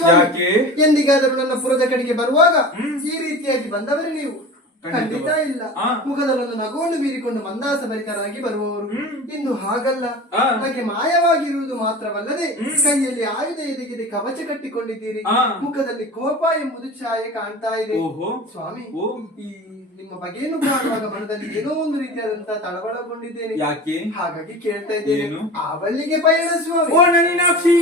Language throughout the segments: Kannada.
ಸ್ವಾಮಿ. ಎಂದಿಗಾದರೂ ನನ್ನ ಪುರದ ಕಡೆಗೆ ಬರುವಾಗ ಈ ರೀತಿಯಾಗಿ ಬಂದವರೇ ನೀವು? ಖಂಡಿತ ಇಲ್ಲ. ಮುಖದಲ್ಲೊಂದು ನಗುವನ್ನು ಬೀರಿಕೊಂಡು ಮಂದಾಸ ಭರಿತರಾಗಿ ಬರುವವರು. ಇಂದು ಹಾಗಲ್ಲ. ನಮಗೆ ಮಾಯವಾಗಿರುವುದು ಮಾತ್ರವಲ್ಲದೆ ಕೈಯಲ್ಲಿ ಆಯುಧ ಎದೆಗಿದೆ ಕವಚ ಕಟ್ಟಿಕೊಂಡಿದ್ದೀರಿ. ಮುಖದಲ್ಲಿ ಕೋಪ ಎಂಬುದು ಛಾಯೆ ಕಾಣ್ತಾ ಇದೆ ಸ್ವಾಮಿ. ಈ ನಿಮ್ಮ ಬಗೆಯನ್ನು ಕಾಣುವಾಗ ಮನದಲ್ಲಿ ಏನೋ ಒಂದು ರೀತಿಯಾದಂತಹ ತಳವಳಗೊಂಡಿದ್ದೇನೆ. ಯಾಕೆ? ಹಾಗಾಗಿ ಕೇಳ್ತಾ ಇದ್ದೇನೆ. ಆವಲ್ಲಿಗೆ ಪಯಣ ಸ್ವಾಮಿ. ಓ ನಳಿನಾಕ್ಷಿ,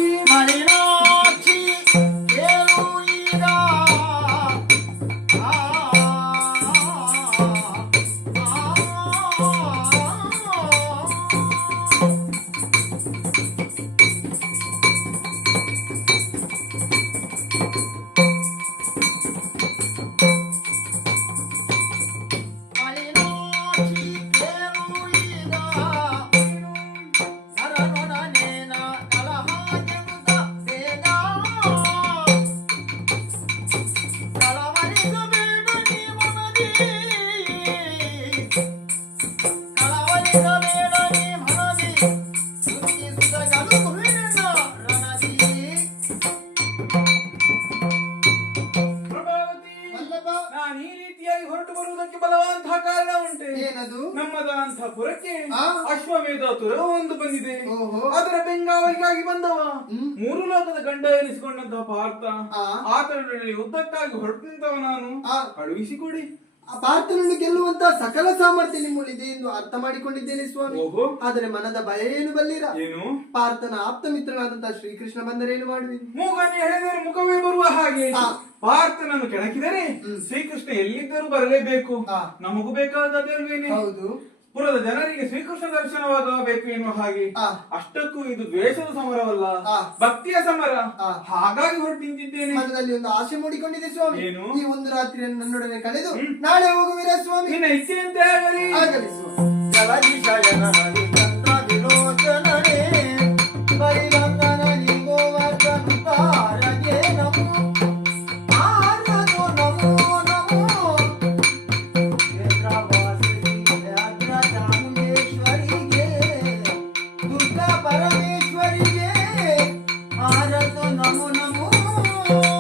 ಪುರಕ್ಕೆ ಅಶ್ವಮೇಧ ತುರ ಒಂದು ಬಂದಿದೆ. ಅದರ ಬೆಂಗಾವಲಿಗಾಗಿ ಬಂದವ 3 ಲೋಕದ ಗಂಡ ಎನಿಸಿಕೊಂಡಂತಹ ಪಾರ್ಥ. ಆತನೊಡನೆ ಯುದ್ಧಕ್ಕಾಗಿ ಹೊರಟಿದ್ದವ ನಾನು. ಕಳುಹಿಸಿಕೊಡಿ. ಆ ಪಾರ್ಥನನ್ನು ಗೆಲ್ಲುವಂತಹ ಸಕಲ ಸಾಮರ್ಥ್ಯ ನಿಮ್ಮಲ್ಲಿದೆ ಎಂದು ಅರ್ಥ ಮಾಡಿಕೊಂಡಿದ್ದೇನೆ ಸ್ವಾಮಿ. ಆದರೆ ಮನದ ಭಯ ಏನು ಬಲ್ಲಿರ? ಏನು? ಪಾರ್ಥನ ಆಪ್ತ ಮಿತ್ರನಾದಂತಹ ಶ್ರೀಕೃಷ್ಣ ಬಂದರೇನು ಮಾಡುವಿ? ಮೂಗನ್ನು ಎಳೆದರೆ ಮುಖವೇ ಬರುವ ಹಾಗೆ. ಪಾರ್ಥನನ್ನು ಕೆಣಕಿದರೆ ಶ್ರೀಕೃಷ್ಣ ಎಲ್ಲಿದ್ದರೂ ಬರಲೇಬೇಕು. ನಮಗೂ ಬೇಕಾದಲ್ವೇನೆ? ಹೌದು. ಪುರದ ಜನರಿಗೆ ಶ್ರೀಕೃಷ್ಣ ದರ್ಶನವಾಗಬೇಕು ಎನ್ನುವ ಹಾಗೆ. ಅಷ್ಟಕ್ಕೂ ಇದು ದ್ವೇಷದ ಸಮರವಲ್ಲ, ಭಕ್ತಿಯ ಸಮರ. ಹಾಗಾಗಿ ಹೊರಟು ನಿಂತಿದ್ದೇನೆ. ಮನದಲ್ಲಿ ಒಂದು ಆಸೆ ಮೂಡಿಕೊಂಡಿದೆ ಸ್ವಾಮಿ. ಏನು? ಈ ಒಂದು ರಾತ್ರಿಯನ್ನು ನನ್ನೊಡನೆ ಕಳೆದು ನಾಳೆ ಹೋಗುವಿರಾ ಸ್ವಾಮಿ? ನಿನ್ನ ಇಚ್ಛೆಯಂತೆ ಆಗಲಿ. ಆಗಲಿ ಸ್ವಾಮಿ.